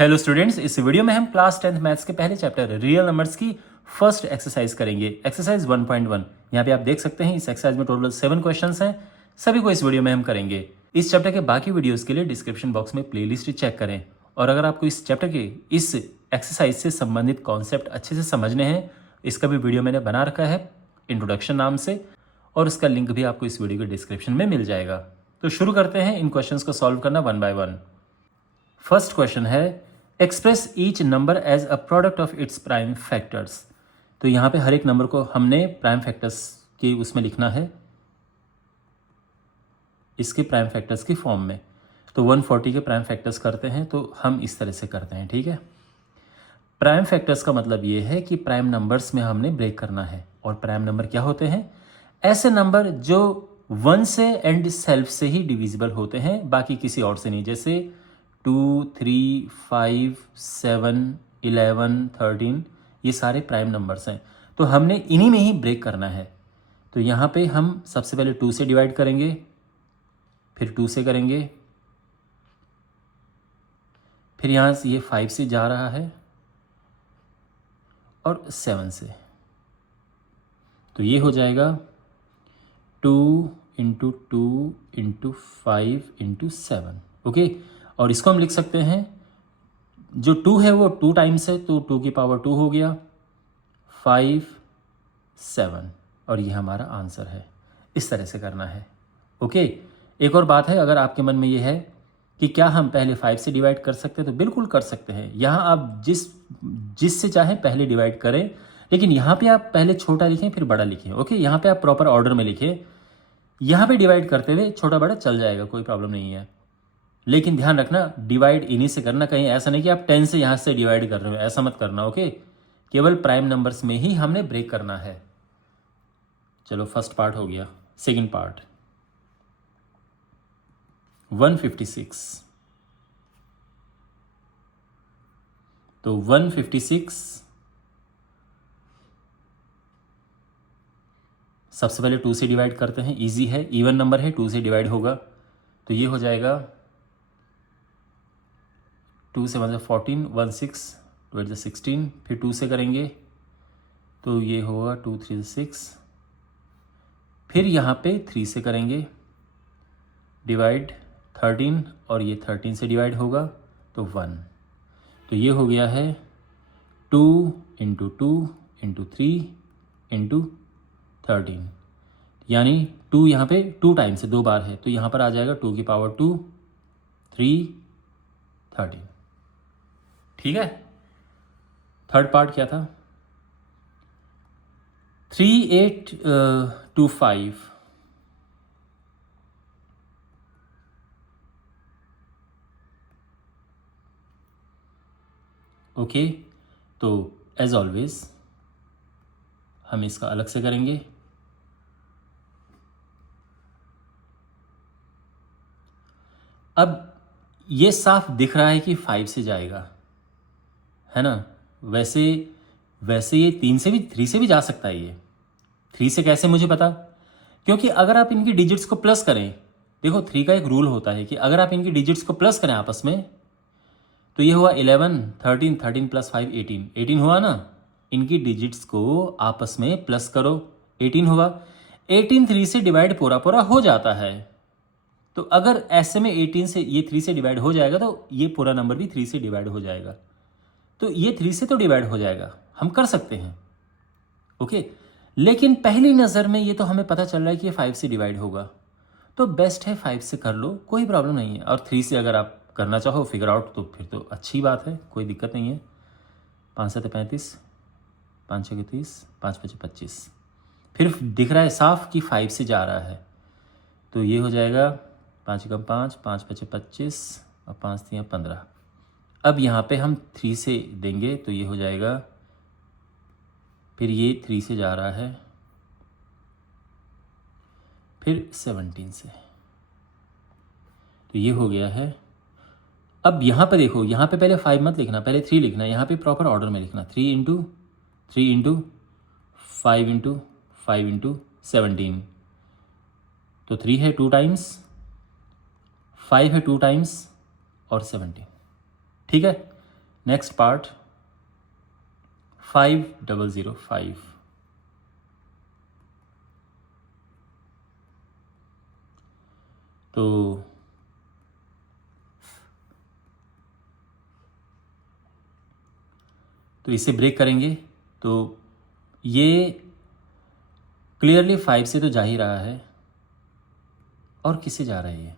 Hello students, इस video में हम क्लास 10th मैथ्स के पहले चैप्टर रियल नंबर्स की फर्स्ट एक्सरसाइज करेंगे। एक्सरसाइज 1.1। यहाँ पे आप देख सकते हैं इस एक्सरसाइज में टोटल 7 क्वेश्चंस हैं। सभी को इस वीडियो में हम करेंगे। इस चैप्टर के बाकी वीडियोस के लिए डिस्क्रिप्शन बॉक्स में प्लेलिस्ट चेक करें। और अगर आपको इस चैप्टर के इस एक्सरसाइज से संबंधित कॉन्सेप्ट अच्छे से समझने हैं, इसका भी वीडियो मैंने बना रखा है इंट्रोडक्शन नाम से, और उसका लिंक भी आपको इस वीडियो के डिस्क्रिप्शन में मिल जाएगा। तो शुरू करते हैं इन क्वेश्चंस को सॉल्व करना one by one. First question है express each number as a product of its prime factors. तो यहाँ पे हर एक नंबर को हमने प्राइम फैक्टर्स की उसमें लिखना है, इसके प्राइम फैक्टर्स की फॉर्म में। तो 140 के प्राइम फैक्टर्स करते हैं तो हम इस तरह से करते हैं, ठीक है। प्राइम फैक्टर्स का मतलब ये है कि प्राइम नंबर्स में हमने ब्रेक करना है। और प्राइम नंबर क्या होते हैं? ऐसे नंबर जो 1 से एंड सेल्फ से ही डिविजिबल होते हैं, बाकी किसी और से नहीं। जैसे 2, 3, 5, 7, 11, 13, ये सारे प्राइम नंबर्स हैं। तो हमने इन्हीं में ही ब्रेक करना है। तो यहाँ पे हम सबसे पहले 2 से डिवाइड करेंगे, फिर 2 से करेंगे, फिर यहाँ से ये 5 से जा रहा है और 7 से। तो ये हो जाएगा 2 × 2 × 5 × 7, ओके। और इसको हम लिख सकते हैं, जो 2 है वो 2 टाइम्स है तो 2 की पावर 2 हो गया, 5, 7, और ये हमारा आंसर है। इस तरह से करना है, ओके। एक और बात है, अगर आपके मन में ये है कि क्या हम पहले 5 से डिवाइड कर सकते हैं, तो बिल्कुल कर सकते हैं। यहाँ आप जिससे चाहें पहले डिवाइड करें, लेकिन यहाँ पे आप पहले छोटा लिखें फिर बड़ा लिखें, ओके। यहाँ पे आप प्रॉपर ऑर्डर में लिखें। यहाँ पे डिवाइड करते हुए छोटा बड़ा चल जाएगा, कोई प्रॉब्लम नहीं है। लेकिन ध्यान रखना, डिवाइड इन्हीं से करना, कहीं ऐसा नहीं कि आप 10 से यहाँ से डिवाइड कर रहे हो, ऐसा मत करना, ओके। केवल प्राइम नंबर्स में ही हमने ब्रेक करना है। चलो, फर्स्ट पार्ट हो गया। Second part 156। तो 156 सबसे पहले 2 से डिवाइड करते हैं, इजी है, इवन नंबर है, 2 से डिवाइड होगा। तो ये हो जाएगा 2 से 1 14, 1 6, 2 16, फिर 2 से करेंगे तो ये होगा 2 3 6, फिर यहाँ पे 3 से करेंगे डिवाइड 13, और ये 13 से डिवाइड होगा तो 1। तो ये हो गया है 2 × 2 × 3 × 13, यानी 2 यहाँ पे 2 टाइम से 2 बार है, तो यहाँ पर आ जाएगा 2 की पावर 2, 3, 13, ठीक है। थर्ड पार्ट क्या था? 3825। ओके, तो एज ऑलवेज हम इसका अलग से करेंगे। अब ये साफ दिख रहा है कि 5 से जाएगा, है ना। वैसे ये 3 से भी 3 से भी जा सकता है। ये 3 से कैसे मुझे पता? क्योंकि अगर आप इनकी डिजिट्स को प्लस करें, देखो 3 का एक रूल होता है कि अगर आप इनकी डिजिट्स को प्लस करें आपस में, तो ये हुआ 11, 13, 13 + 5 18, 18 हुआ ना। इनकी डिजिट्स को आपस में प्लस करो, 18 हुआ। 18 3 से डिवाइड पूरा पूरा हो जाता है। तो अगर ऐसे में 18 से ये 3 से डिवाइड हो जाएगा तो ये पूरा नंबर भी 3 से डिवाइड हो जाएगा। तो ये 3 से तो डिवाइड हो जाएगा, हम कर सकते हैं, ओके। लेकिन पहली नज़र में ये तो हमें पता चल रहा है कि ये 5 से डिवाइड होगा, तो बेस्ट है 5 से कर लो, कोई प्रॉब्लम नहीं है। और 3 से अगर आप करना चाहो फिगर आउट तो फिर तो अच्छी बात है, कोई दिक्कत नहीं है। 5 7 35, 5 6 30, 5 5 25, फिर दिख रहा है साफ कि 5 से जा रहा है। तो ये हो जाएगा 5 × 5, 5 5 25 और 5 3 15। अब यहाँ पे हम 3 से देंगे तो ये हो जाएगा, फिर ये 3 से जा रहा है, फिर 17 से, तो ये हो गया है। अब यहाँ पे देखो, यहाँ पे पहले 5 मत लिखना, पहले 3 लिखना। यहाँ पे प्रॉपर ऑर्डर में लिखना, 3 × 3 × 5 × 5 × 17। तो 3 है 2 टाइम्स, 5 है 2 टाइम्स और 17, ठीक है। Next part 5005। तो इसे ब्रेक करेंगे तो ये क्लियरली 5 से तो जा ही रहा है, और किससे जा रहा है ये?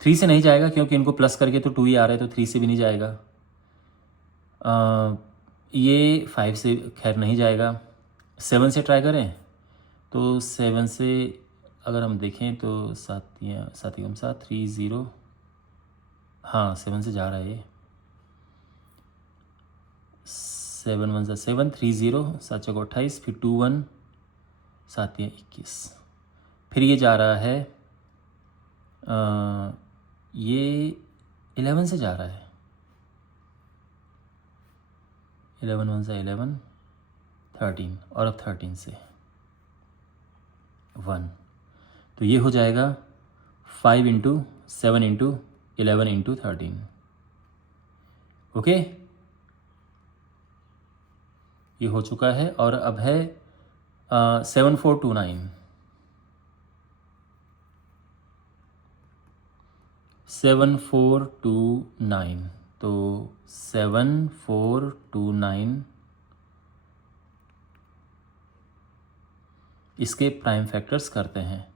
3 से नहीं जाएगा क्योंकि इनको प्लस करके तो 2 ही आ रहा है, तो 3 से भी नहीं जाएगा। ये 5 से खैर नहीं जाएगा। 7 से ट्राई करें तो 7 से अगर हम देखें तो सात 30, हाँ 7 से जा रहा है ये। 7 1 7, 30, 7 चौको 28, फिर 2 1, 7 21। फिर ये जा रहा है ये 11 से जा रहा है। 11 1 11, 13, और अब 13 से 1, तो ये हो जाएगा 5 × 7 × 11 × 13। ओके, ये हो चुका है। और अब है 7429। 7429, तो 7429 इसके प्राइम फैक्टर्स करते हैं।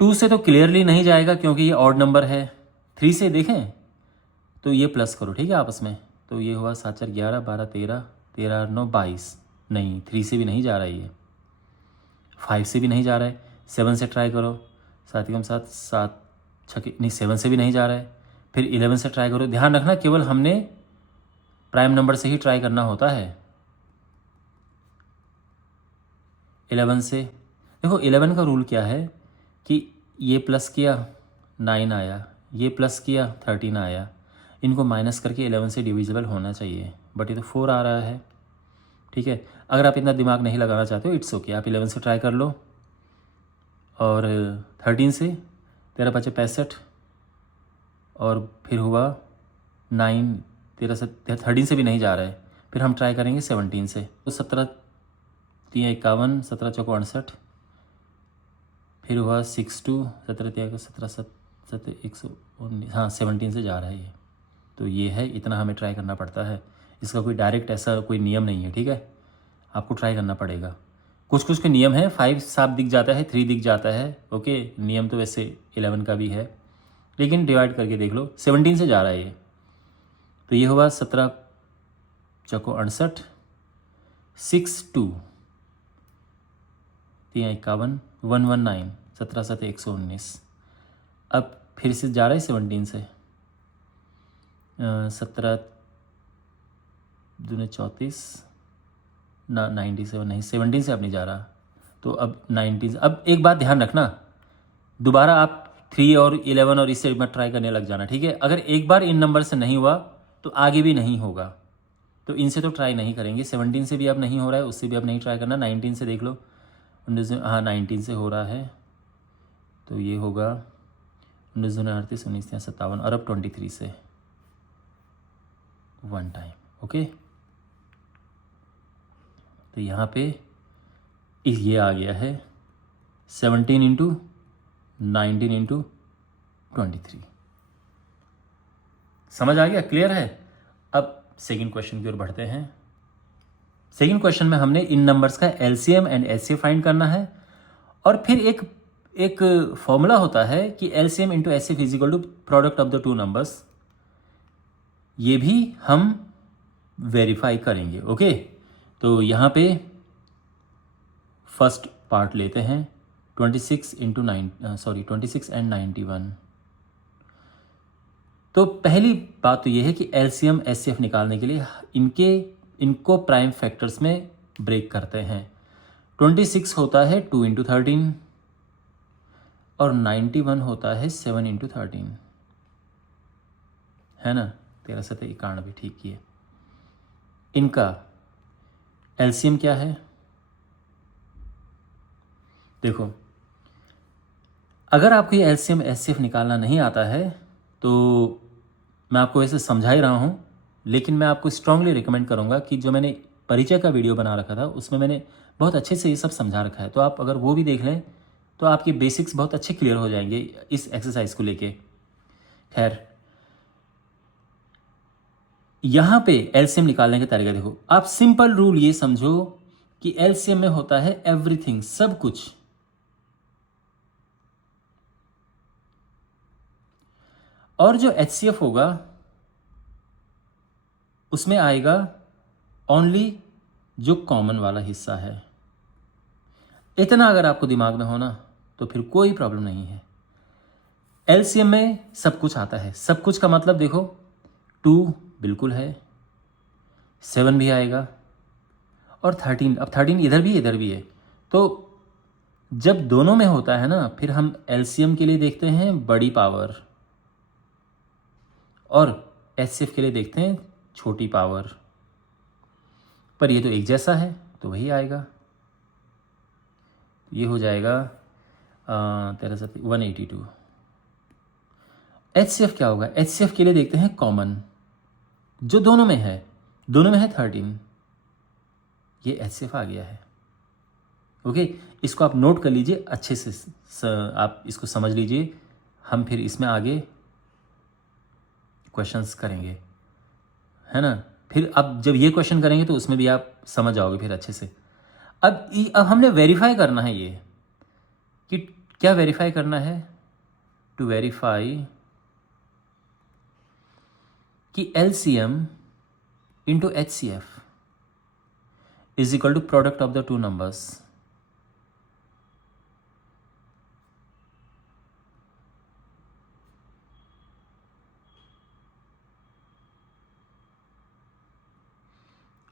2 से तो क्लियरली नहीं जाएगा क्योंकि ये ऑड नंबर है। 3 से देखें तो ये प्लस करो, ठीक है, आपस में। तो ये हुआ 7 4 11, 12 13, 13 9 22। नहीं, 3 से भी नहीं जा रहा है ये। 5 से भी नहीं जा रहा है। 7 से ट्राई करो, 7 7 7 6 नहीं, 7 से भी नहीं जा रहा है। फिर 11 से ट्राई करो। ध्यान रखना केवल हमने प्राइम नंबर से ही ट्राई करना होता है। 11 से देखो, 11 का रूल क्या है कि ये प्लस किया 9 आया, ये प्लस किया 13 आया, इनको माइनस करके 11 से डिविजिबल होना चाहिए, बट ये तो 4 आ रहा है। ठीक है, अगर आप इतना दिमाग नहीं लगाना चाहते हो इट्स ओके, आप 11 से ट्राई कर लो। और 13 से 13 5 65, और फिर हुआ 9, 13 से 13 से भी नहीं जा रहा है। फिर हम ट्राई करेंगे 17 से, तो 17 3 51, 17 चौको 68, फिर हुआ 6 2, 17 3 17 7 119, हाँ 17 से जा रहा है ये। तो ये है, इतना हमें ट्राई करना पड़ता है। इसका कोई डायरेक्ट ऐसा कोई नियम नहीं है, ठीक है, आपको ट्राई करना पड़ेगा। कुछ कुछ के नियम है, 5 साफ दिख जाता है, 3 दिख जाता है, ओके। नियम तो वैसे 11 का भी है, लेकिन डिवाइड करके देख लो। 17 से जा रहा है ये, तो ये हुआ 17 चौको 68, 6 2 3 51, 119, 17 7 119। अब फिर से जा रहा है 17 से, 17 दूने 34 ना 97, नहीं 17 से अब नहीं जा रहा, तो अब 19। अब एक बात ध्यान रखना, दोबारा आप 3 और 11 और इससे मत ट्राई करने लग जाना, ठीक है। अगर एक बार इन नंबर से नहीं हुआ तो आगे भी नहीं होगा, तो इनसे तो ट्राई नहीं करेंगे। 17 से भी अब नहीं हो रहा है, उससे भी अब नहीं ट्राई करना। 19 से देख लो, 19, हाँ 19 से हो रहा है, तो ये होगा 19 दूने 38, 19 57, और अब 23 से 1 टाइम, ओके। तो यहाँ पे ये आ गया है 17 × 19 × 23। समझ आ गया, क्लियर है। अब सेकंड क्वेश्चन की ओर बढ़ते हैं। सेकंड क्वेश्चन में हमने इन नंबर्स का एलसीएम एंड एचसीएफ फाइंड करना है, और फिर एक फॉर्मूला होता है कि LCM into HCF is equal to product of the two numbers. ये भी हम वेरीफाई करेंगे, ओके। तो यहाँ पे फर्स्ट पार्ट लेते हैं, 26 एंड 91। तो पहली बात तो ये है कि एलसीएम एचसीएफ निकालने के लिए इनको प्राइम फैक्टर्स में ब्रेक करते हैं। 26 होता है 2 × 13, और 91 होता है 7 × 13, है ना। 13 7 91, ठीक किए। इनका एलसीएम क्या है देखो, अगर आपको ये एलसीएम एचसीएफ निकालना नहीं आता है तो मैं आपको ऐसे समझा ही रहा हूँ, लेकिन मैं आपको स्ट्रांगली रिकमेंड करूँगा कि जो मैंने परिचय का वीडियो बना रखा था उसमें मैंने बहुत अच्छे से ये सब समझा रखा है, तो आप अगर वो भी देख लें तो आपके बेसिक्स बहुत अच्छे क्लियर हो जाएंगे इस एक्सरसाइज को लेके। खैर, यहाँ पे एलसीएम निकालने का तरीका देखो। आप सिंपल रूल ये समझो कि एलसीएम में होता है एवरीथिंग, सब कुछ। और जो एचसीएफ होगा उसमें आएगा ओनली जो कॉमन वाला हिस्सा है। इतना अगर आपको दिमाग में हो ना तो फिर कोई प्रॉब्लम नहीं है। एलसीएम में सब कुछ आता है। सब कुछ का मतलब देखो, 2 बिल्कुल है, 7 भी आएगा और 13। अब 13 इधर भी है। तो जब दोनों में होता है ना फिर हम एलसीएम के लिए देखते हैं बड़ी पावर और एचसीएफ के लिए देखते हैं छोटी पावर। पर ये तो एक जैसा है तो वही आएगा। ये हो जाएगा 182। एचसीएफ क्या होगा? एचसीएफ के लिए देखते हैं कॉमन, जो दोनों में है 13। ये एचसीएफ आ गया है। ओके, इसको आप नोट कर लीजिए अच्छे से, आप इसको समझ लीजिए। हम फिर इसमें आगे क्वेश्चंस करेंगे, है ना। फिर अब जब ये क्वेश्चन करेंगे तो उसमें भी आप समझ जाओगे फिर अच्छे से। अब हमने वेरीफाई करना है ये, कि क्या वेरीफाई करना है? टू वेरीफाई कि LCM into HCF is equal to product of the two numbers.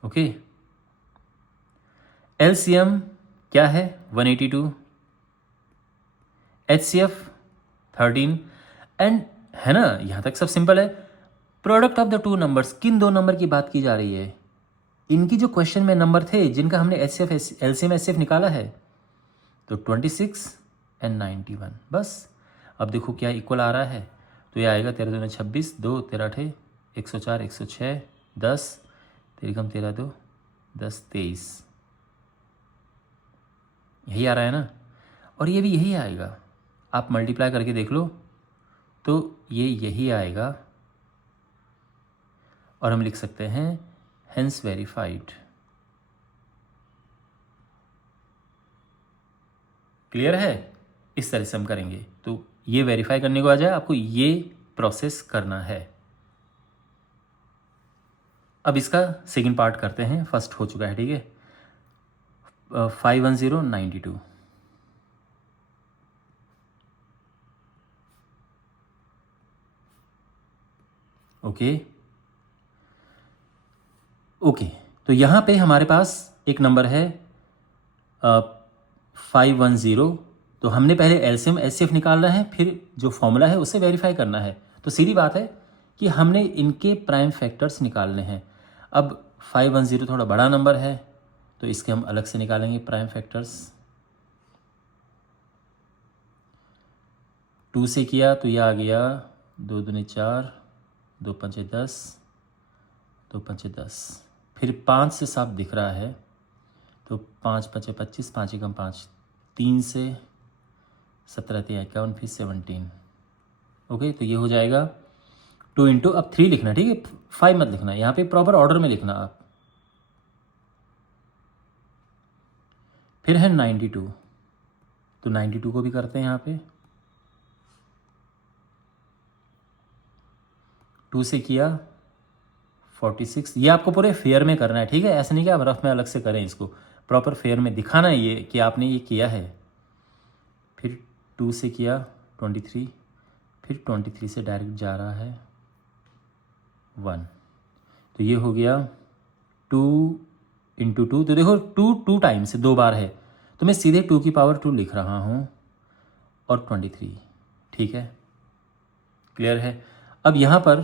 Okay, LCM क्या है? 182, एचसीएफ 13, एंड है ना, यहां तक सब सिंपल है। Product of the two numbers, किन दो नंबर की बात की जा रही है? इनकी जो क्वेश्चन में नंबर थे जिनका हमने एचसीएफ एलसीएम एचसीएफ निकाला है, तो 26 एंड 91। बस अब देखो क्या इक्वल आ रहा है, तो ये आएगा 13 दूनी 26, 2 13 8 104 106 10 तेरी कम 13 2 10 23। यही आ रहा है ना, और ये भी यही आएगा। आप मल्टीप्लाई करके देख लो तो ये यही आएगा, और हम लिख सकते हैं हेंस वेरीफाइड। क्लियर है? इस तरह से हम करेंगे तो ये वेरीफाई करने को आ जाए, आपको ये प्रोसेस करना है। अब इसका सेकंड पार्ट करते हैं। फर्स्ट हो चुका है, ठीक है। 51092। ओके ओके, तो यहाँ पे हमारे पास एक नंबर है 510। तो हमने पहले एलसीएम एचसीएफ निकालना है, फिर जो फॉर्मूला है उसे वेरीफाई करना है। तो सीधी बात है कि हमने इनके प्राइम फैक्टर्स निकालने हैं। अब 510 थोड़ा बड़ा नंबर है तो इसके हम अलग से निकालेंगे प्राइम फैक्टर्स। 2 से किया तो यह आ गया 2 दूनी 4, 2 पंचे 10, 2 पंचे 10। फिर 5 से साफ दिख रहा है तो 5 पंचे 25, 5 एकम 5, 3 से 17 3 51, फिर 17। ओके, तो ये हो जाएगा 2 इंटू, अब 3 लिखना, ठीक है, 5 मत लिखना, यहाँ पे प्रॉपर ऑर्डर में लिखना आप। फिर है 92, तो 92 को भी करते हैं यहाँ पे। 2 से किया 46। ये आपको पूरे फेयर में करना है, ठीक है, ऐसा नहीं कि आप रफ में अलग से करें, इसको प्रॉपर फेयर में दिखाना है ये कि आपने ये किया है। फिर 2 से किया 23, फिर 23 से डायरेक्ट जा रहा है 1, तो ये हो गया 2 इंटू 2। तो देखो 2 टाइम से 2 बार है, तो मैं सीधे 2 की पावर 2 लिख रहा हूँ और 23, ठीक है, क्लियर है। अब यहाँ पर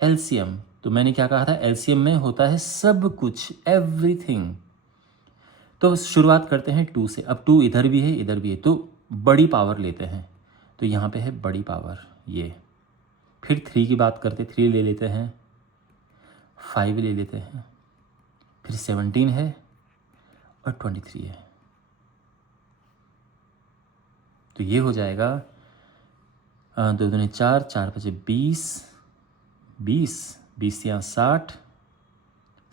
एलसीएम, तो मैंने क्या कहा था, एलसीएम में होता है सब कुछ, एवरीथिंग। तो शुरुआत करते हैं 2 से। अब 2 इधर भी है इधर भी है, तो बड़ी पावर लेते हैं, तो यहाँ पे है बड़ी पावर ये। फिर 3 की बात करते, 3 ले लेते हैं, 5 ले लेते हैं, फिर 17 है और 23 है। तो ये हो जाएगा 2 दूनी 4, 4 5 20, 20 यहाँ 60,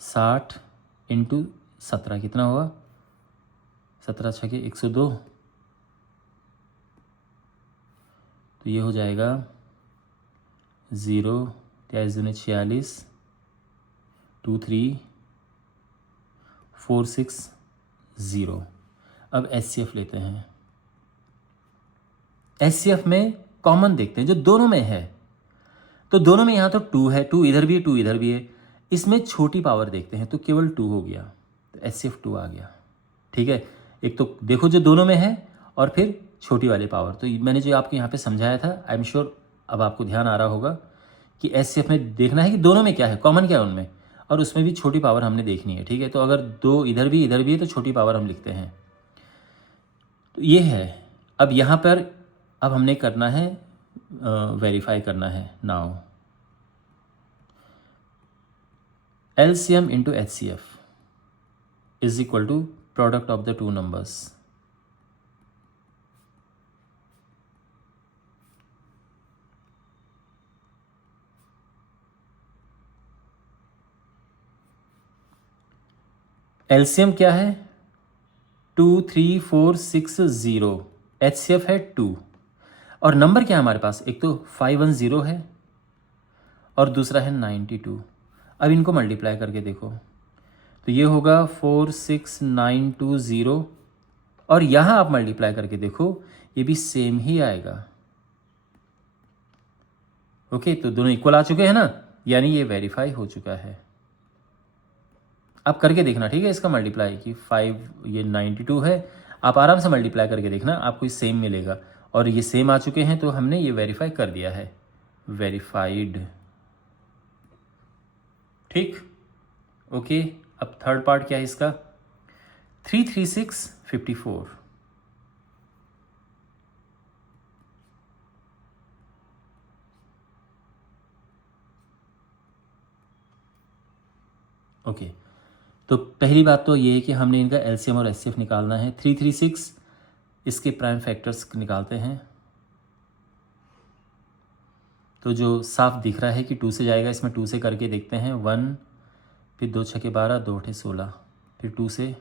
60 इंटू 17 कितना हुआ, 17 छके 102। तो ये हो जाएगा 0, 23 दूनी 46, 2 3 4 6 0। अब HCF लेते हैं। HCF में कॉमन देखते हैं जो दोनों में है। तो दोनों में यहाँ तो 2 है, 2 इधर भी है, 2 इधर भी है। इसमें छोटी पावर देखते हैं तो केवल 2 हो गया, तो HCF 2 आ गया। ठीक है, एक तो देखो जो दोनों में है और फिर छोटी वाली पावर। तो मैंने जो आपको यहाँ पे समझाया था, आई एम श्योर अब आपको ध्यान आ रहा होगा कि HCF में देखना है कि दोनों में क्या है, कॉमन क्या है उनमें, और उसमें भी छोटी पावर हमने देखनी है। ठीक है, तो अगर 2 इधर भी है तो छोटी पावर हम लिखते हैं। तो ये है। अब यहाँ पर अब हमने करना है वेरीफाई करना है। Now LCM into HCF is equal to product of the 2 numbers. LCM क्या है, 2 3 4 6 0। HCF है 2 और नंबर क्या है हमारे पास, एक तो 510 है और दूसरा है 92। अब इनको मल्टीप्लाई करके देखो तो ये होगा 46920 और यहाँ आप मल्टीप्लाई करके देखो ये भी सेम ही आएगा। ओके, तो दोनों इक्वल आ चुके हैं ना, यानी ये वेरीफाई हो चुका है। आप करके देखना, ठीक है, इसका मल्टीप्लाई कि 5 ये 92 है, आप आराम से मल्टीप्लाई करके देखना, आपको ये सेम मिलेगा। और ये सेम आ चुके हैं तो हमने ये वेरीफाई कर दिया है, वेरीफाइड। ठीक, ओके। अब थर्ड पार्ट क्या है इसका, 33654। ओके, तो पहली बात तो ये है कि हमने इनका LCM और HCF निकालना है। 336 इसके प्राइम फैक्टर्स निकालते हैं। तो जो साफ दिख रहा है कि 2 से जाएगा, इसमें 2 से करके देखते हैं। 1, फिर 2 छके 12, 2 8 16, फिर 2 से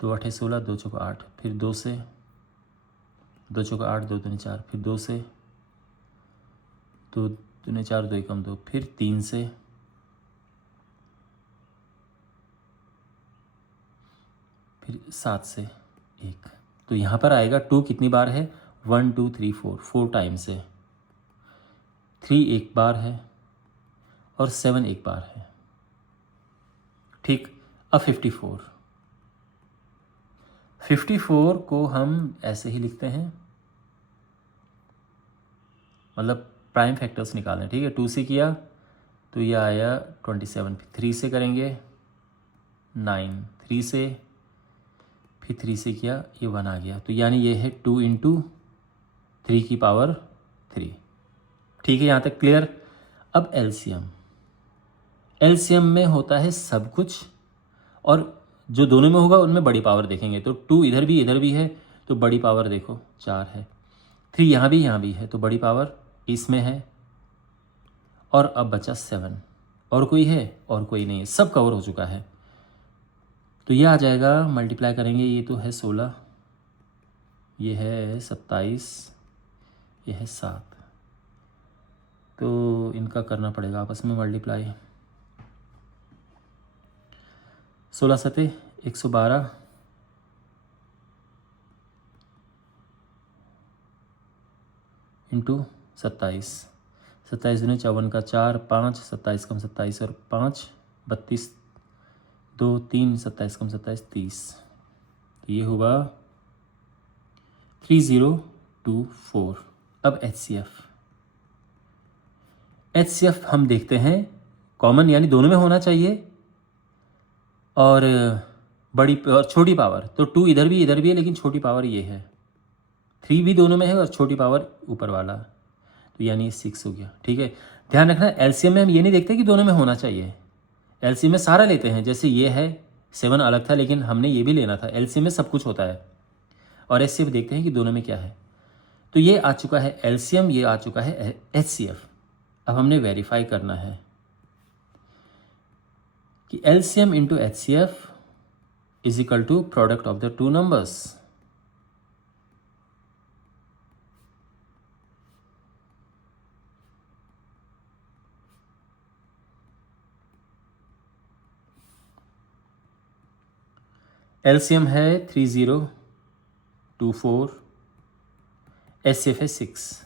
2 8 16, 2 चौका 8, फिर 2 से 2 चौका 8, 2 दूनी 4, फिर 2 से 2 दूनी 4, 2 एकम 2, फिर 3 से, फिर 7 से 1। तो यहाँ पर आएगा 2 कितनी बार है, 1 2 3 4 टाइम्स है। 3 एक बार है और 7 एक बार है। ठीक, अब 54 को हम ऐसे ही लिखते हैं, मतलब प्राइम फैक्टर्स निकालें। ठीक है, 2 से किया तो ये आया 27, 3 से करेंगे 9, 3 से, फिर 3 से किया ये 1 आ गया। तो यानी ये है 2 इंटू 3 की पावर 3। ठीक है, यहाँ तक क्लियर। अब LCM में होता है सब कुछ, और जो दोनों में होगा उनमें बड़ी पावर देखेंगे। तो 2 इधर भी है तो बड़ी पावर देखो 4 है, 3 यहाँ भी है तो बड़ी पावर इसमें है, और अब बचा 7। और कोई है, और कोई नहीं है, सब कवर हो चुका है। तो ये आ जाएगा, मल्टीप्लाई करेंगे, ये तो है 16, ये है 27, ये है 7। तो इनका करना पड़ेगा आपस में मल्टीप्लाई। 16 सते 112, इंटू 27, 27 दूनी 54 का 4, 5, 27 कम 27 और 5 32, 2 3, 27 कम 27 30। तो ये होगा 3024। अब HCF हम देखते हैं, कॉमन यानी दोनों में होना चाहिए, और बड़ी और छोटी पावर। तो 2 इधर भी है लेकिन छोटी पावर ये है, 3 भी दोनों में है और छोटी पावर ऊपर वाला, तो यानी 6 हो गया। ठीक है, ध्यान रखना एलसीएम में हम ये नहीं देखते कि दोनों में होना चाहिए, एलसीएम में सारा लेते हैं। जैसे ये है 7 अलग था लेकिन हमने ये भी लेना था, एलसीएम में सब कुछ होता है। और एचसीएफ देखते हैं कि दोनों में क्या है। तो ये आ चुका है एलसीएम, ये आ चुका है एचसीएफ। अब हमने वेरीफाई करना है कि LCM into HCF is equal to product of the two numbers. LCM है 3024, एचसीएफ है 6।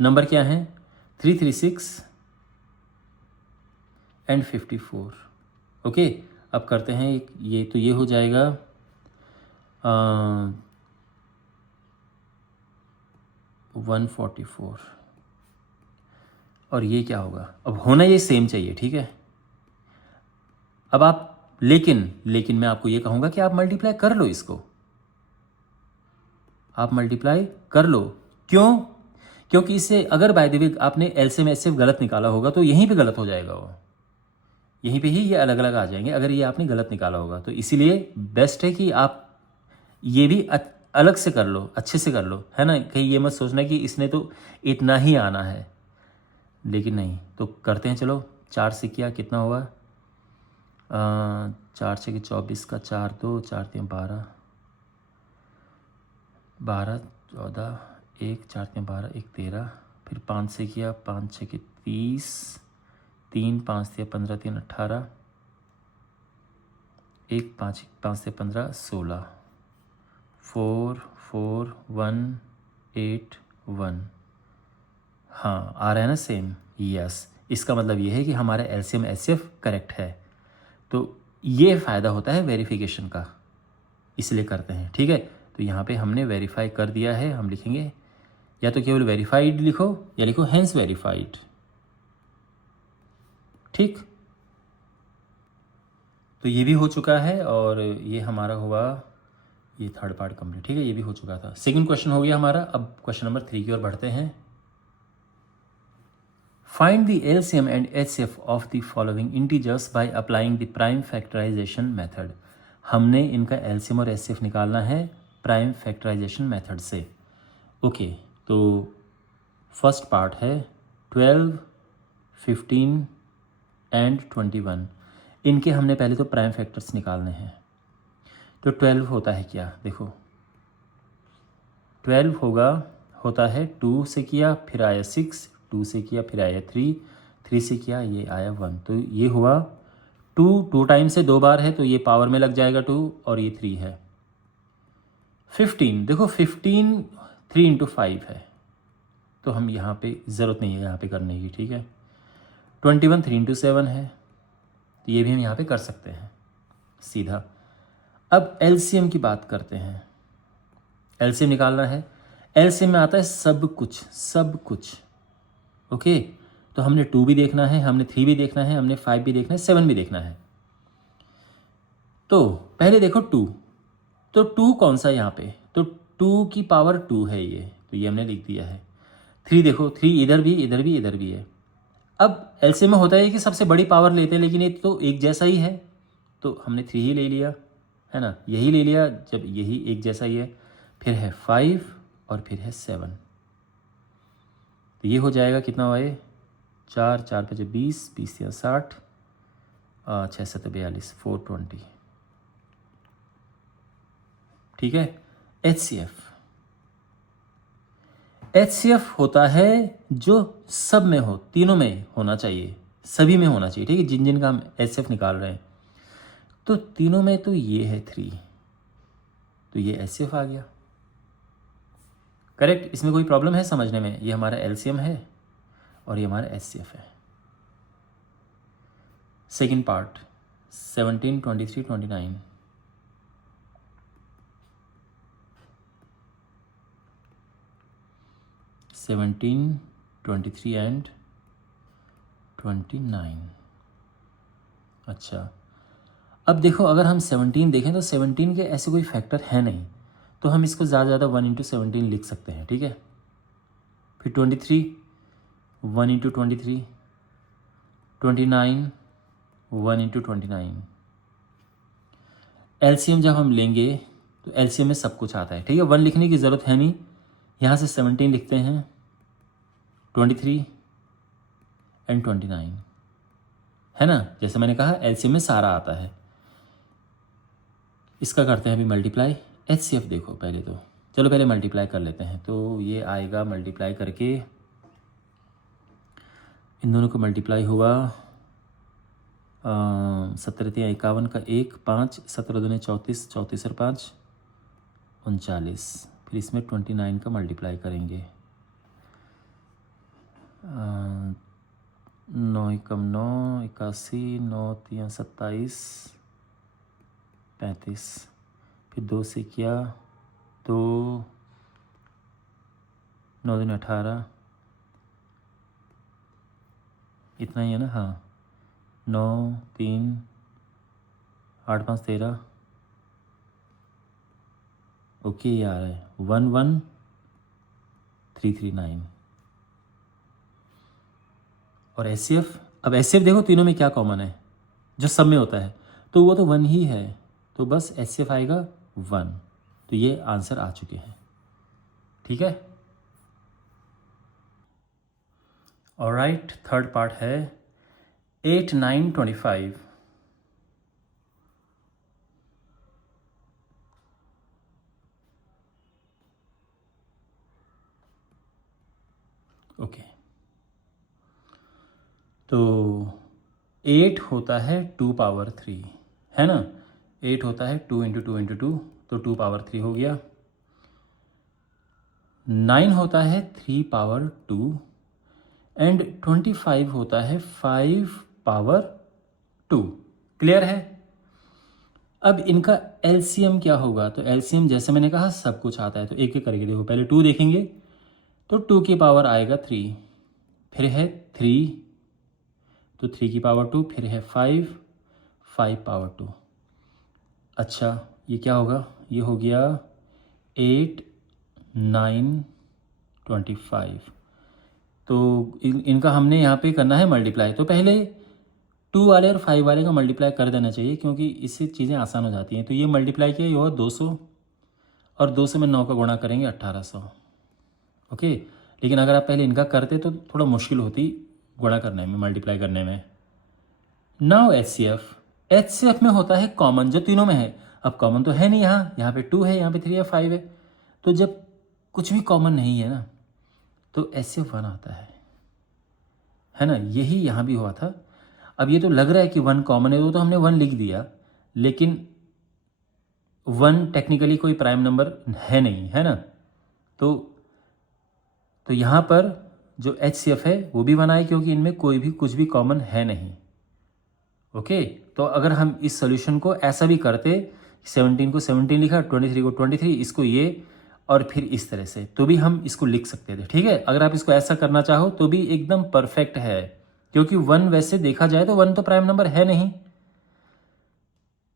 नंबर क्या है 336 एंड 54। ओके, अब करते हैं ये, तो ये हो जाएगा 144 और ये क्या होगा। अब होना ये सेम चाहिए, ठीक है। अब आप लेकिन मैं आपको ये कहूँगा कि आप मल्टीप्लाई कर लो इसको, आप मल्टीप्लाई कर लो। क्यों? क्योंकि इससे अगर बाय द वे आपने एलसीएम एचसीएफ गलत निकाला होगा तो यहीं पे गलत हो जाएगा, वो यहीं पे ही ये अलग अलग आ जाएंगे अगर ये आपने गलत निकाला होगा। तो इसीलिए बेस्ट है कि आप ये भी अलग से कर लो, अच्छे से कर लो, है ना। कहीं ये मत सोचना कि इसने तो इतना ही आना है, लेकिन नहीं। तो करते हैं, चलो 4 से किया कितना हुआ 4 6 24 का 4 2 4 3 12 12 14 1 4 3 12 1 13, फिर 5 से किया 5 6 30, 3 5 3 15 3 18, 1 5 5 से 15 16, 4 4 1 8 1। हाँ, आ रहा है ना सेम, यस। इसका मतलब ये है कि हमारा एलसीएम एचसीएफ करेक्ट है। तो ये फ़ायदा होता है वेरिफिकेशन का, इसलिए करते हैं, ठीक है। तो यहाँ पे हमने वेरीफाई कर दिया है। हम लिखेंगे या तो केवल वेरीफाइड लिखो या लिखो हेंस वेरीफाइड, ठीक। तो ये भी हो चुका है और ये हमारा हुआ, ये थर्ड पार्ट कंप्लीट, ठीक है। ये भी हो चुका था। सेकंड क्वेश्चन हो गया हमारा। अब क्वेश्चन नंबर 3 की ओर बढ़ते हैं। Find the LCM and HCF of the following integers by applying the prime factorisation method. हमने इनका एलसीएम और एचसीएफ निकालना है प्राइम फैक्टराइजेशन मेथड से। ओके, तो फर्स्ट पार्ट है 12 15 एंड 21। इनके हमने पहले तो प्राइम फैक्टर्स निकालने हैं। तो 12 होता है क्या, देखो 12 होता है 2 से किया फिर आया 6, 2 से किया फिर आया 3, 3 से किया ये आया 1। तो ये हुआ 2 टाइम से 2 बार है तो ये पावर में लग जाएगा 2 और ये 3 है। 15, देखो 15 3 इंटू 5 है, तो हम यहाँ पे ज़रूरत नहीं है यहाँ पे करने की, ठीक है। 21 3 इंटू 7 है, तो ये भी हम यहाँ पे कर सकते हैं सीधा। अब एलसीएम की बात करते हैं। एलसीएम निकालना है। एलसीएम में आता है सब कुछ। ओके, तो हमने 2 भी देखना है, हमने 3 भी देखना है, हमने 5 भी देखना है, 7 भी देखना है। तो पहले देखो 2, तो 2 कौन सा यहाँ पे, तो 2 की पावर 2 है ये, तो ये हमने लिख दिया है। 3 देखो 3 इधर भी है। अब एलसीएम में होता है कि सबसे बड़ी पावर लेते हैं, लेकिन ये तो एक जैसा ही है तो हमने 3 ही ले लिया, है ना, यही ले लिया जब यही एक जैसा ही है। फिर है 5 और फिर है 7, तो ये हो जाएगा कितना हुआ ये 4 4 5 20 20 या 60 6 7 42 420, ठीक है। एचसीएफ होता है जो सब में हो, तीनों में होना चाहिए, सभी में होना चाहिए, ठीक है। जिन का हम एचसीएफ निकाल रहे हैं तो तीनों में, तो ये है 3, तो ये एचसीएफ आ गया, करेक्ट। इसमें कोई प्रॉब्लम है समझने में? ये हमारा एलसीएम है और ये हमारा एचसीएफ है। Second part 17 23 29, seventeen 23 and 29। अच्छा, अब देखो अगर हम 17 देखें तो 17 के ऐसे कोई फैक्टर है नहीं, तो हम इसको ज़्यादा ज़्यादा 1 इंटू 17 लिख सकते हैं, ठीक है। फिर 23 1 इंटू 23, 29, 1 इंटू 29। एलसीएम जब हम लेंगे तो एलसीएम में सब कुछ आता है, ठीक है। 1 लिखने की ज़रूरत है नहीं, यहाँ से 17 लिखते हैं, 23 एंड 29, है ना। जैसे मैंने कहा एलसीएम में सारा आता है। इसका करते हैं अभी मल्टीप्लाई। एचसीएफ देखो पहले तो, चलो पहले मल्टीप्लाई कर लेते हैं। तो ये आएगा मल्टीप्लाई करके, इन दोनों को मल्टीप्लाई हुआ 17 × 51 का 1, 5, 17 दूने 34, 34 और 5 39। फिर इसमें 29 का मल्टीप्लाई करेंगे, 9 एकम 9, 81, 9 3 27, 35। फिर 2 से किया 2, 9 दूने 18, इतना ही है ना। हाँ, 9 3 8 5 13। ओके, ये आ रहा है 11339। और एचसीएफ, अब एचसीएफ देखो तीनों में क्या कॉमन है, जो सब में होता है, तो वो तो 1 ही है, तो बस एचसीएफ आएगा 1। तो ये आंसर आ चुके हैं, ठीक है। ऑलराइट, थर्ड पार्ट है 8 9 25। ओके, तो 8 होता है 2 पावर 3, है ना। 8 होता है 2 इंटू 2 इंटू 2, तो 2 पावर 3 हो गया। 9 होता है 3 पावर 2 एंड 25 होता है 5 पावर 2। क्लियर है। अब इनका एलसीएम क्या होगा, तो एलसीएम जैसे मैंने कहा सब कुछ आता है, तो एक एक करके देखो। पहले 2 देखेंगे तो 2 की पावर आएगा 3, फिर है 3, तो 3 की पावर 2, फिर है 5, 5 पावर 2। अच्छा, ये क्या होगा, ये हो गया 8 9 25। तो इनका हमने यहाँ पे करना है मल्टीप्लाई। तो पहले 2 वाले और 5 वाले का मल्टीप्लाई कर देना चाहिए, क्योंकि इससे चीज़ें आसान हो जाती हैं। तो ये मल्टीप्लाई किया, ये हुआ 200, और 2 से में 9 का गुणा करेंगे 1800। ओके, लेकिन अगर आप पहले इनका करते तो थोड़ा मुश्किल होती गुणा करने में, मल्टीप्लाई करने में। नाउ एचसीएफ में होता है कॉमन, जो तीनों में है। अब कॉमन तो है नहीं, यहाँ पे 2 है, यहाँ पे 3 है, 5 है। तो जब कुछ भी कॉमन नहीं है ना, तो एचसीएफ 1 आता है ना। यही यहाँ भी हुआ था। अब ये तो लग रहा है कि 1 कॉमन है, वो तो हमने 1 लिख दिया, लेकिन 1 टेक्निकली कोई प्राइम नंबर है नहीं, है ना। तो यहाँ पर जो एचसीएफ है वो भी 1 आए, क्योंकि इनमें कोई भी कुछ भी कॉमन है नहीं। ओके, तो अगर हम इस सॉल्यूशन को ऐसा भी करते, 17 को 17 लिखा, 23 को 23, इसको ये, और फिर इस तरह से, तो भी हम इसको लिख सकते थे, ठीक है। अगर आप इसको ऐसा करना चाहो तो भी एकदम परफेक्ट है, क्योंकि 1 वैसे देखा जाए तो 1 तो प्राइम नंबर है नहीं।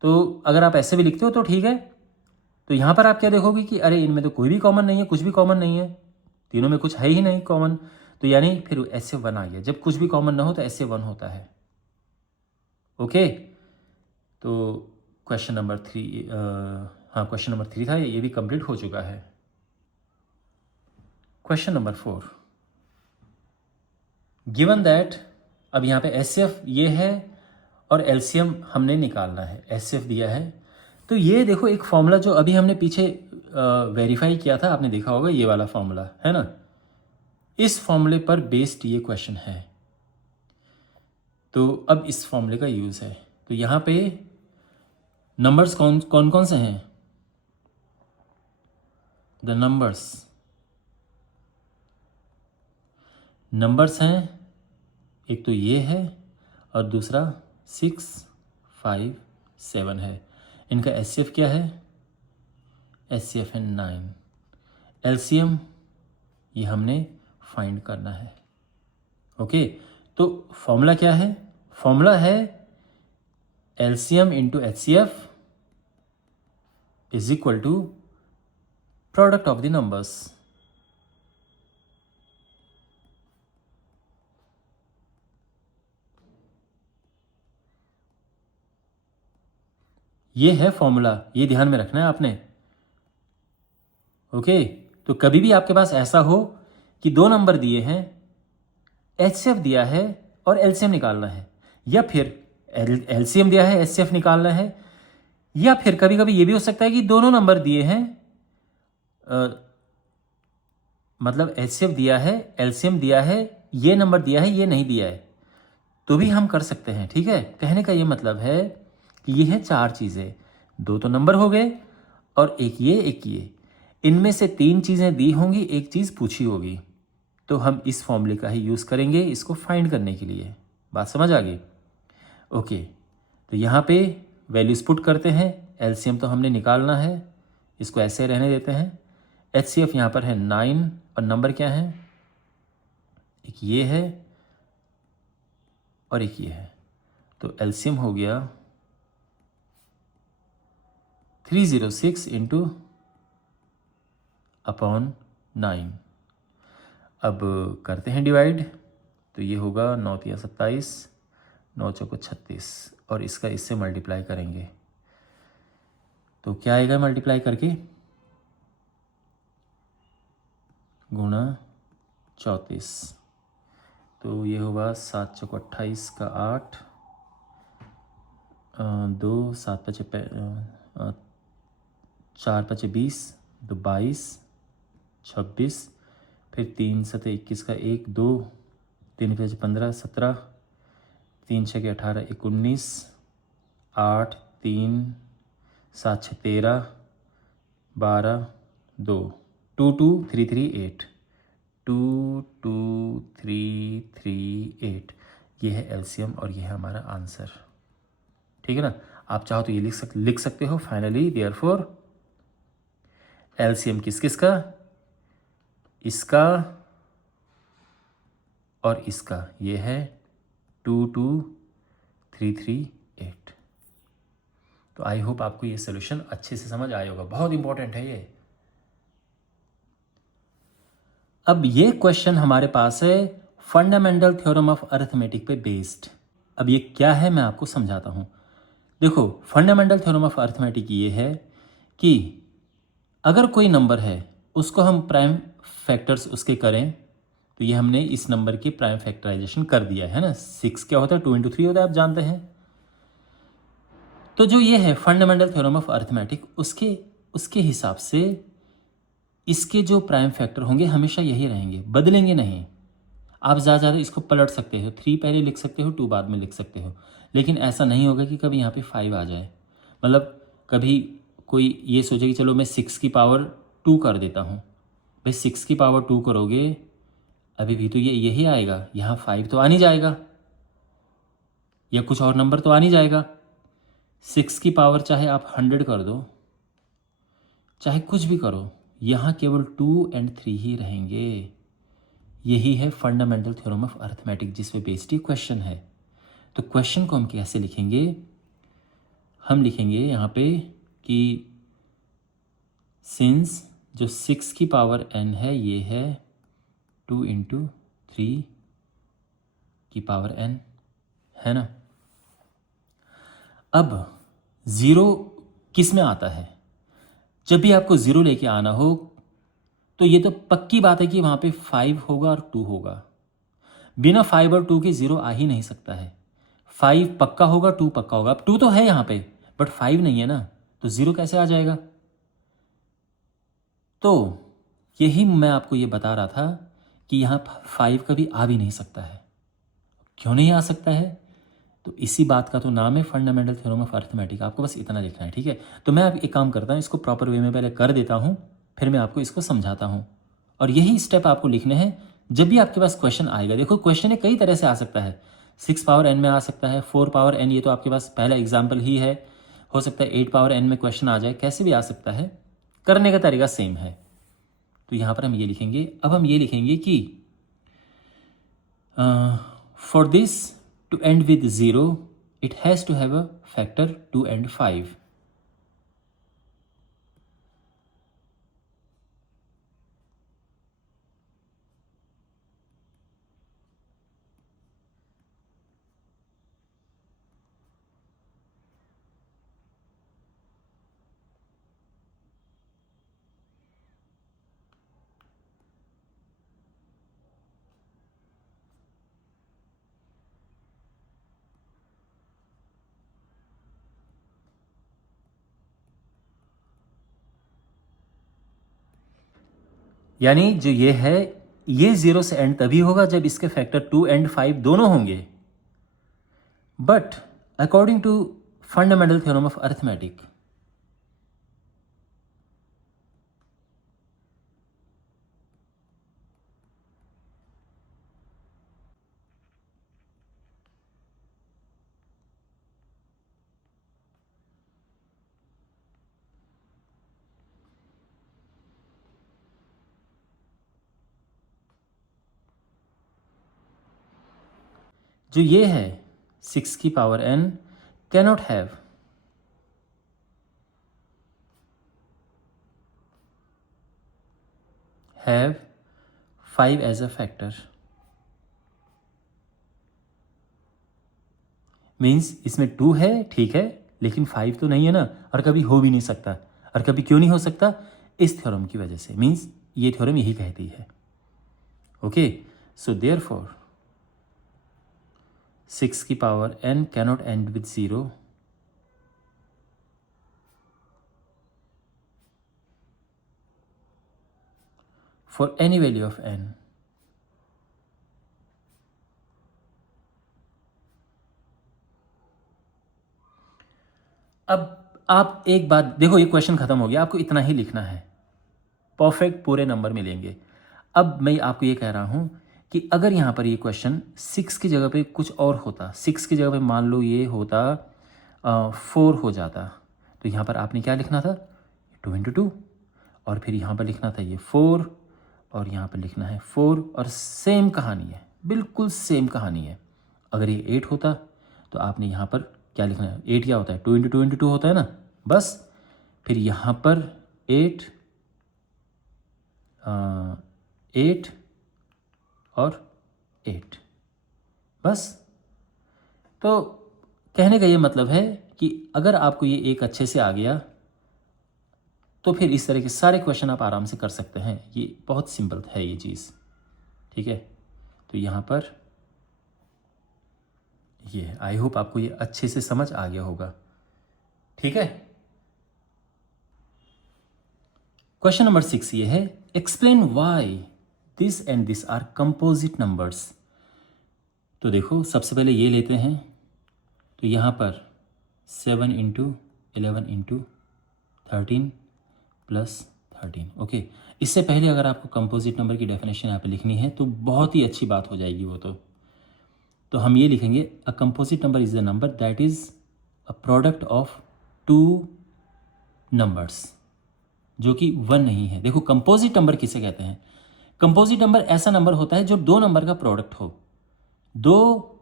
तो अगर आप ऐसे भी लिखते हो तो ठीक है। तो यहाँ पर आप क्या देखोगे कि अरे इनमें तो कोई भी कॉमन नहीं है, कुछ भी कॉमन नहीं है, तीनों में कुछ है ही नहीं कॉमन। तो यानी फिर ऐसे 1 आ गया। जब कुछ भी कॉमन ना हो तो ऐसे 1 होता है। ओके, तो क्वेश्चन नंबर 3, हाँ क्वेश्चन नंबर 3 था, ये भी कंप्लीट हो चुका है। क्वेश्चन नंबर 4, गिवन दैट, अब यहाँ पे एचसीएफ ये है और एलसीएम हमने निकालना है। एचसीएफ दिया है, तो ये देखो एक फॉर्मूला जो अभी हमने पीछे वेरीफाई किया था, आपने देखा होगा, ये वाला फॉर्मूला है ना। इस फॉर्मूले पर बेस्ड ये क्वेश्चन है। तो अब इस फॉर्मूले का यूज़ है। तो यहाँ पे नंबर्स कौन कौन से हैं, द नंबर्स हैं, एक तो ये है और दूसरा 6 5 7 है। इनका एचसीएफ क्या है, एचसीएफ है 9। एलसीएम ये हमने फाइंड करना है। ओके, तो फॉर्मूला क्या है, फॉर्मूला है LCM into HCF is equal to product of the numbers. ये है फॉर्मूला, ये ध्यान में रखना है आपने। ओके, तो कभी भी आपके पास ऐसा हो कि दो नंबर दिए हैं, एचसीएफ दिया है और एलसीएम निकालना है, या फिर एलसीएम दिया है एचसीएफ निकालना है, या फिर कभी कभी ये भी हो सकता है कि दोनों नंबर दिए हैं, मतलब एचसीएफ दिया है, एलसीएम दिया है, ये नंबर दिया है, ये नहीं दिया है, तो भी हम कर सकते हैं। ठीक है, कहने का ये मतलब है कि ये है चार चीज़ें, दो तो नंबर हो गए और एक ये, इनमें से तीन चीज़ें दी होंगी, एक चीज़ पूछी होगी, तो हम इस फॉर्मूले का ही यूज़ करेंगे इसको फाइंड करने के लिए। बात समझ आ गई? ओके, तो यहाँ पे वैल्यूज पुट करते हैं। एलसीएम तो हमने निकालना है, इसको ऐसे रहने देते हैं। एचसीएफ यहाँ पर है 9 और नंबर क्या है, एक ये है और एक ये है, तो एलसीएम हो गया 306 इंटू अपॉन 9। अब करते हैं डिवाइड, तो ये होगा 9 तिया 27, 9 चौको 36, और इसका इससे मल्टीप्लाई करेंगे तो क्या आएगा मल्टीप्लाई करके, गुणा 34, तो ये होगा 7 चौको 28 का 8, 2 7 पचे 4 पचे 20, 2 22, 26, फिर 3 सते 21 का 1 2, 3 पचे 15 17, 3 छः के 18 19, 8 3 7 छः 13, 12 2, 2 2 3 3 8, 2 2 3 3 8, ये है एलसीएम और ये है हमारा आंसर। ठीक है ना, आप चाहो तो ये लिख सकते हो फाइनली देयरफॉर एलसीएम किस किस का, इसका और इसका, ये है 2 2 3 3 8। तो आई होप आपको ये सोल्यूशन अच्छे से समझ आया होगा, बहुत इंपॉर्टेंट है ये। अब ये क्वेश्चन हमारे पास है फंडामेंटल थ्योरम ऑफ अरिथमेटिक पे बेस्ड। अब ये क्या है मैं आपको समझाता हूँ। देखो, फंडामेंटल थ्योरम ऑफ अरिथमेटिक ये है कि अगर कोई नंबर है उसको हम प्राइम फैक्टर्स उसके करें, तो ये हमने इस नंबर की प्राइम फैक्टराइजेशन कर दिया है ना। 6 क्या होता है, 2 इंटू 3 होता है, आप जानते हैं। तो जो ये है फंडामेंटल थ्योरम ऑफ अरिथमेटिक, उसके उसके हिसाब से इसके जो प्राइम फैक्टर होंगे हमेशा यही रहेंगे, बदलेंगे नहीं। आप ज़्यादा इसको पलट सकते हो, 3 पहले लिख सकते हो, 2 बाद में लिख सकते हो, लेकिन ऐसा नहीं होगा कि कभी यहाँ पे 5 आ जाए। मतलब कभी कोई ये सोचे कि चलो मैं 6 की पावर 2 कर देता हूँ। भाई 6 की पावर 2 करोगे अभी भी तो ये यही आएगा, यहाँ 5 तो आ नहीं जाएगा, या कुछ और नंबर तो आ नहीं जाएगा। 6 की पावर चाहे आप 100 कर दो, चाहे कुछ भी करो, यहाँ केवल 2 एंड 3 ही रहेंगे। यही है फंडामेंटल थ्योरम ऑफ अरिथमेटिक जिस पे बेस्ड ये क्वेश्चन है। तो क्वेश्चन को हम कैसे लिखेंगे, हम लिखेंगे यहाँ पे कि सिंस जो 6 की पावर n है ये है 2 इंटू 3 की पावर n, है ना। अब ज़ीरो किस में आता है, जब भी आपको ज़ीरो लेके आना हो तो ये तो पक्की बात है कि वहाँ पे 5 होगा और 2 होगा। बिना 5 और 2 के ज़ीरो आ ही नहीं सकता है। 5 पक्का होगा, 2 पक्का होगा। अब 2 तो है यहाँ पे बट 5 नहीं है ना, तो ज़ीरो कैसे आ जाएगा। तो यही मैं आपको ये बता रहा था कि यहाँ 5 कभी आ भी नहीं सकता है। क्यों नहीं आ सकता है, तो इसी बात का तो नाम है फंडामेंटल थ्योरम ऑफ अरिथमेटिक। आपको बस इतना लिखना है, ठीक है। तो मैं अब एक काम करता हूँ, इसको प्रॉपर वे में पहले कर देता हूँ, फिर मैं आपको इसको समझाता हूँ। और यही स्टेप आपको लिखने हैं जब भी आपके पास क्वेश्चन आएगा। देखो क्वेश्चन कई तरह से आ सकता है, 6 पावर n में आ सकता है, 4 पावर n, ये तो आपके पास पहला एग्जाम्पल ही है। हो सकता है 8 पावर n में क्वेश्चन आ जाए, कैसे भी आ सकता है, करने का तरीका सेम है। तो यहाँ पर हम ये लिखेंगे, अब हम ये लिखेंगे कि for this to end with 0 it has to have a factor 2 and 5. यानी जो ये है, ये 0 से एंड तभी होगा जब इसके फैक्टर 2 एंड 5 दोनों होंगे। But according to fundamental theorem of arithmetic, जो ये है 6 की power n cannot have have 5 as a factor. Means इसमें 2 है, ठीक है, लेकिन 5 तो नहीं है ना, और कभी हो भी नहीं सकता। और कभी क्यों नहीं हो सकता? इस थ्योरम की वजह से। मीन्स ये थ्योरम यही कहती है। ओके, सो देयरफॉर 6 की power n cannot and with 0 for any value of n। अब आप एक बात देखो, ये क्वेश्चन खत्म हो गया, आपको इतना ही लिखना है, परफेक्ट पूरे नंबर मिलेंगे। अब मैं आपको ये कह रहा हूँ कि अगर यहाँ पर ये क्वेश्चन 6 की जगह पे कुछ और होता, 6 की जगह पे मान लो ये होता 4 हो जाता, तो यहाँ पर आपने क्या लिखना था? 2 इंटू 2, और फिर यहाँ पर लिखना था ये 4, और यहाँ पर लिखना है 4, और सेम कहानी है, बिल्कुल सेम कहानी है। अगर ये 8 होता तो आपने यहाँ पर क्या लिखना है? 8 क्या होता है? 2 इंटू 2 इंटू 2 होता है ना, बस। फिर यहाँ पर 8 8 और 8, बस। तो कहने का ये मतलब है कि अगर आपको ये एक अच्छे से आ गया तो फिर इस तरह के सारे क्वेश्चन आप आराम से कर सकते हैं। ये बहुत सिंपल है ये चीज़, ठीक है। तो यहाँ पर ये, आई होप आपको ये अच्छे से समझ आ गया होगा, ठीक है। क्वेश्चन नंबर 6 ये है, explain why this and this are composite numbers. तो देखो, सबसे पहले ये लेते हैं, तो यहाँ पर 7 इंटू 11 इंटू 13 प्लस 13। ओके, इससे पहले अगर आपको कंपोजिट नंबर की डेफिनेशन यहाँ पे लिखनी है तो बहुत ही अच्छी बात हो जाएगी वो। तो हम ये लिखेंगे, a composite number is the number that is a product of two numbers, जो कि 1 नहीं है। देखो, कंपोजिट नंबर किसे कहते हैं? कंपोजिट नंबर ऐसा नंबर होता है जो दो नंबर का प्रोडक्ट हो। दो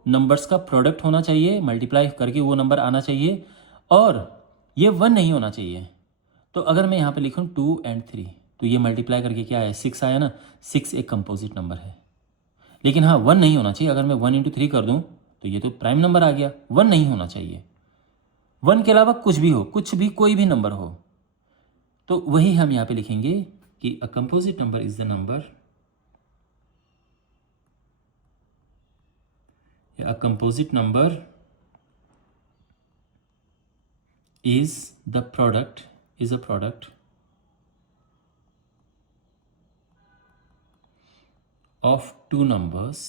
नंबर्स का प्रोडक्ट होना चाहिए, मल्टीप्लाई करके वो नंबर आना चाहिए, और ये 1 नहीं होना चाहिए। तो अगर मैं यहाँ पे लिखूँ 2 एंड 3, तो ये मल्टीप्लाई करके क्या आया? 6 आया ना। 6 एक कंपोजिट नंबर है, लेकिन हाँ 1 नहीं होना चाहिए। अगर मैं 1 इंटू 3 कर दूँ तो ये तो प्राइम नंबर आ गया, 1 नहीं होना चाहिए। 1 के अलावा कुछ भी हो, कुछ भी, कोई भी नंबर हो। तो वही हम यहाँ पे लिखेंगे कि a composite number is the number, a composite number is a product of two numbers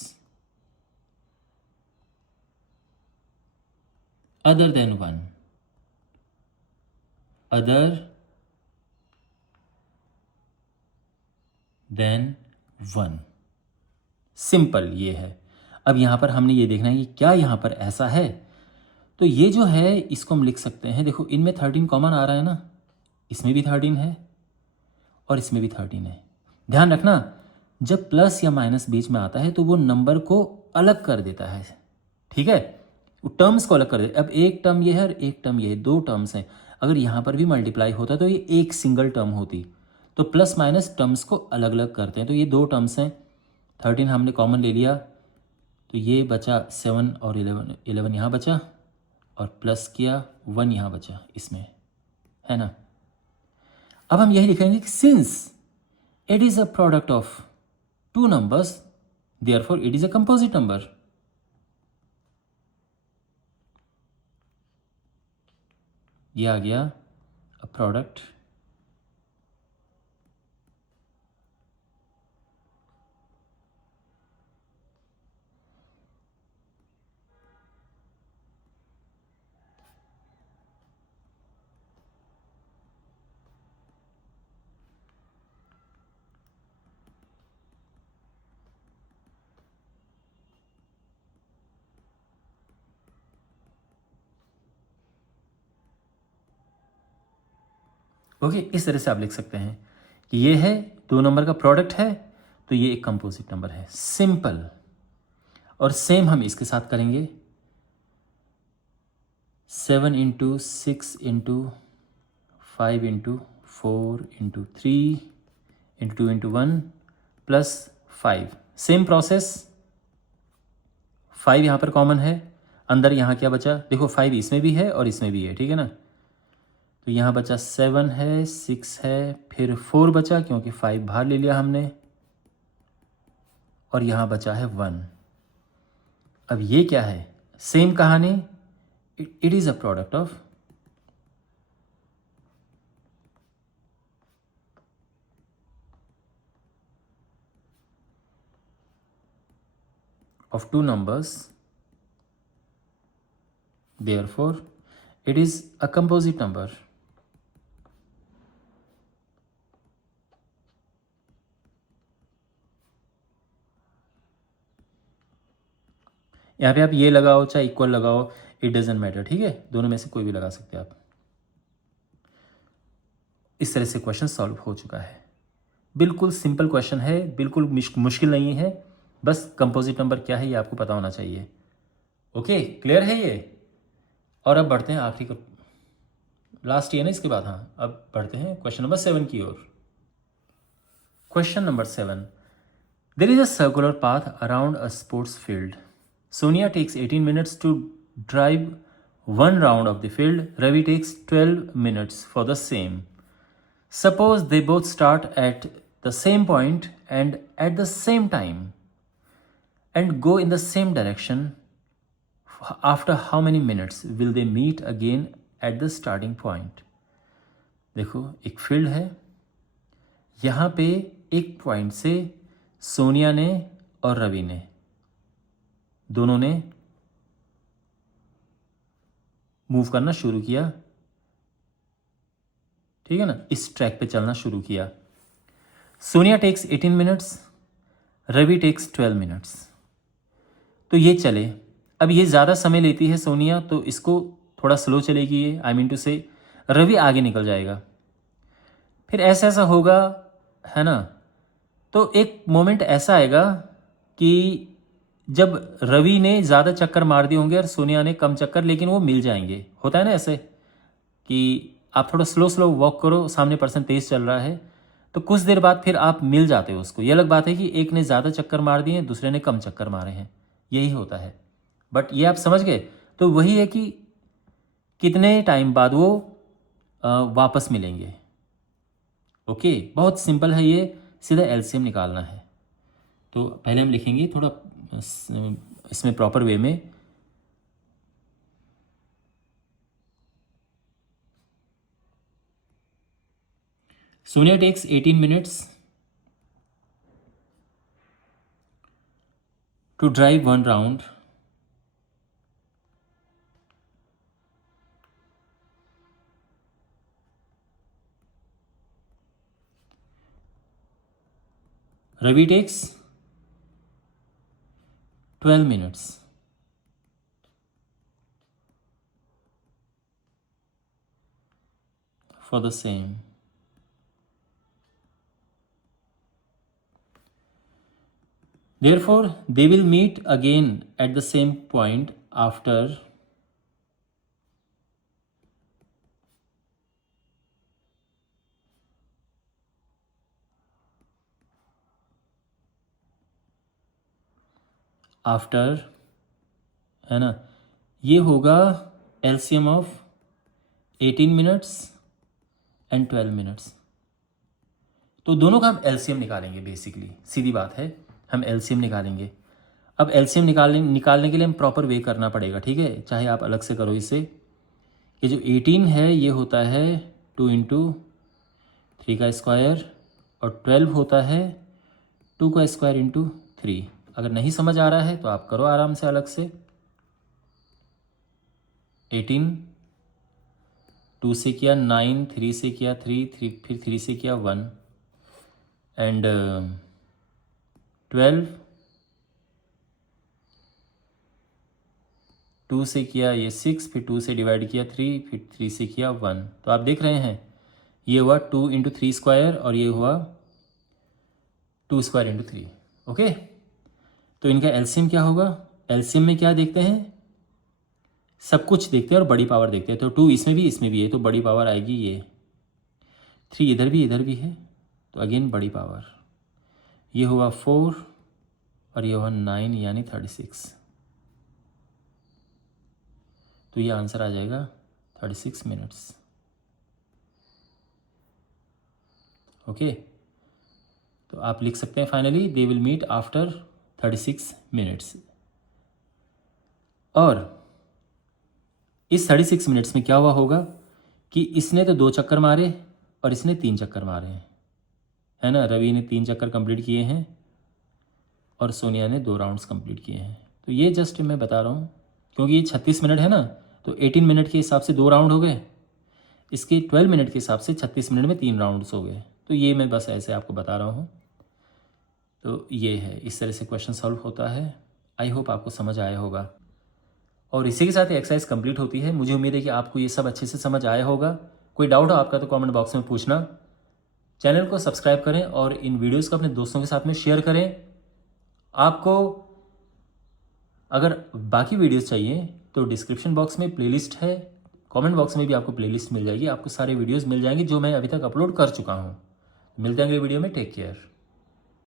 other than 1, other than 1। Simple ये है। अब यहाँ पर हमने ये देखना है कि क्या यहाँ पर ऐसा है। तो ये जो है इसको हम लिख सकते हैं, देखो इनमें 13 कॉमन आ रहा है ना, इसमें भी 13 है और इसमें भी 13 है। ध्यान रखना, जब प्लस या माइनस बीच में आता है तो वो नंबर को अलग कर देता है, ठीक है, वो टर्म्स को अलग कर देता है। अब एक टर्म ये है और एक टर्म ये है, दो टर्म्स हैं। अगर यहाँ पर भी मल्टीप्लाई होता तो ये एक सिंगल टर्म होती। तो प्लस माइनस टर्म्स को अलग अलग करते हैं। तो ये दो टर्म्स हैं, 13 हमने कॉमन ले लिया, तो ये बचा 7 और 11 यहाँ बचा, और प्लस किया 1 यहाँ बचा इसमें, है ना। अब हम यही लिखेंगे कि since it is a product of two numbers therefore it is a composite number. ये आ गया अ प्रोडक्ट ओके, इस तरह से आप लिख सकते हैं कि ये है 2 नंबर का प्रोडक्ट है, तो ये एक कंपोजिट नंबर है, सिंपल। और सेम हम इसके साथ करेंगे, 7 into 6 into 5 into 4 into 3 into 2 into 1 plus 5। Same process, 5 यहाँ पर कॉमन है, अंदर यहाँ क्या बचा, देखो 5 इसमें भी है और इसमें भी है, ठीक है ना। तो यहाँ बचा 7 है, 6 है, फिर 4 बचा क्योंकि 5 बाहर ले लिया हमने, और यहाँ बचा है 1। अब ये क्या है, सेम कहानी, it is a product of two numbers, therefore it is a composite number। यहाँ पे आप ये लगाओ चाहे इक्वल लगाओ, इट डजेंट मैटर, ठीक है, दोनों में से कोई भी लगा सकते हैं आप। इस तरह से क्वेश्चन सॉल्व हो चुका है, बिल्कुल सिंपल क्वेश्चन है, बिल्कुल मुश्किल नहीं है, बस कंपोजिट नंबर क्या है ये आपको पता होना चाहिए। ओके, क्लियर है ये। और अब बढ़ते हैं आखिरी, लास्ट ये ना इसके बाद, हाँ अब बढ़ते हैं क्वेश्चन नंबर 7 की ओर। Question number 7, there is a circular path around a sports field. Sonia takes 18 minutes to drive one round of the field. Ravi takes 12 minutes for the same. Suppose they both start at the same point and at the same time and go in the same direction. After how many minutes will they meet again at the starting point? देखो एक field है, यहाँ पे एक point से सोनिया ने और रवि ने दोनों ने मूव करना शुरू किया, ठीक है ना, इस ट्रैक पे चलना शुरू किया। Sonia takes 18 minutes, Ravi takes 12 minutes. तो ये चले, अब ये ज़्यादा समय लेती है सोनिया, तो इसको थोड़ा स्लो चलेगी ये, आई मीन टू से रवि आगे निकल जाएगा। फिर ऐसा ऐसा होगा, है ना, तो एक मोमेंट ऐसा आएगा कि जब रवि ने ज़्यादा चक्कर मार दिए होंगे और सोनिया ने कम चक्कर, लेकिन वो मिल जाएंगे। होता है ना ऐसे कि आप थोड़ा स्लो स्लो वॉक करो, सामने पर्सन तेज़ चल रहा है, तो कुछ देर बाद फिर आप मिल जाते हो उसको। ये अलग बात है कि एक ने ज़्यादा चक्कर मार दिए, दूसरे ने कम चक्कर मारे हैं, यही होता है। बट ये आप समझ गए, तो वही है कि कितने टाइम बाद वो वापस मिलेंगे। ओके, बहुत सिंपल है ये, सीधा एलसीएम निकालना है। तो पहले हम लिखेंगे थोड़ा इसमें प्रॉपर वे में। Sonia takes 18 minutes to drive one round, Ravi takes 12 minutes। For the same। Therefore, they will meet again at the same point after है ना, ये होगा LCM of 18 minutes and 12 minutes. तो दोनों का हम एलसीएम निकालेंगे, बेसिकली सीधी बात है, हम एलसीएम निकालेंगे। अब एलसीएम निकालने के लिए हम प्रॉपर वे करना पड़ेगा, ठीक है, चाहे आप अलग से करो इसे। ये जो 18 है ये होता है 2 इंटू 3 का स्क्वायर, और 12 होता है 2 का स्क्वायर इंटू 3। अगर नहीं समझ आ रहा है तो आप करो आराम से अलग से। 18 2 से किया 9, 3 से किया 3, फिर 3 से किया 1, एंड 12 2 से किया ये 6, फिर 2 से डिवाइड किया 3, फिर 3 से किया 1। तो आप देख रहे हैं ये हुआ 2 इंटू 3 स्क्वायर और ये हुआ 2 स्क्वायर इंटू 3। ओके, तो इनका एलसीएम क्या होगा? एलसीएम में क्या देखते हैं? सब कुछ देखते हैं और बड़ी पावर देखते हैं। तो 2 इसमें भी है तो बड़ी पावर आएगी ये। 3 इधर भी है तो अगेन बड़ी पावर। ये हुआ 4 और ये हुआ 9 यानी 36। तो ये आंसर आ जाएगा 36 मिनट्स। ओके, तो आप लिख सकते हैं finally they will meet after 36 minutes. और इस 36 मिनट्स में क्या हुआ होगा कि इसने तो 2 चक्कर मारे और इसने 3 चक्कर मारे हैं, है ना। रवि ने 3 चक्कर कंप्लीट किए हैं और सोनिया ने 2 राउंड्स कंप्लीट किए हैं। तो ये जस्ट मैं बता रहा हूँ क्योंकि ये 36 मिनट है ना, तो 18 मिनट के हिसाब से 2 राउंड हो गए, इसके 12 मिनट के हिसाब से 36 मिनट में 3 राउंड्स हो गए। तो ये मैं बस ऐसे आपको बता रहा हूँ। तो ये है, इस तरह से क्वेश्चन सॉल्व होता है। आई होप आपको समझ आया होगा। और इसी के साथ एक्सरसाइज कंप्लीट होती है। मुझे उम्मीद है कि आपको ये सब अच्छे से समझ आया होगा। कोई डाउट हो आपका तो कमेंट बॉक्स में पूछना। चैनल को सब्सक्राइब करें और इन वीडियोस को अपने दोस्तों के साथ में शेयर करें। आपको अगर बाकी वीडियोस चाहिए तो डिस्क्रिप्शन बॉक्स में प्लेलिस्ट है, कमेंट बॉक्स में भी आपको प्लेलिस्ट मिल जाएगी। आपको सारे वीडियोस मिल जाएंगे जो मैं अभी तक अपलोड कर चुका हूँ। मिलते हैं अगले वीडियो में। Take care.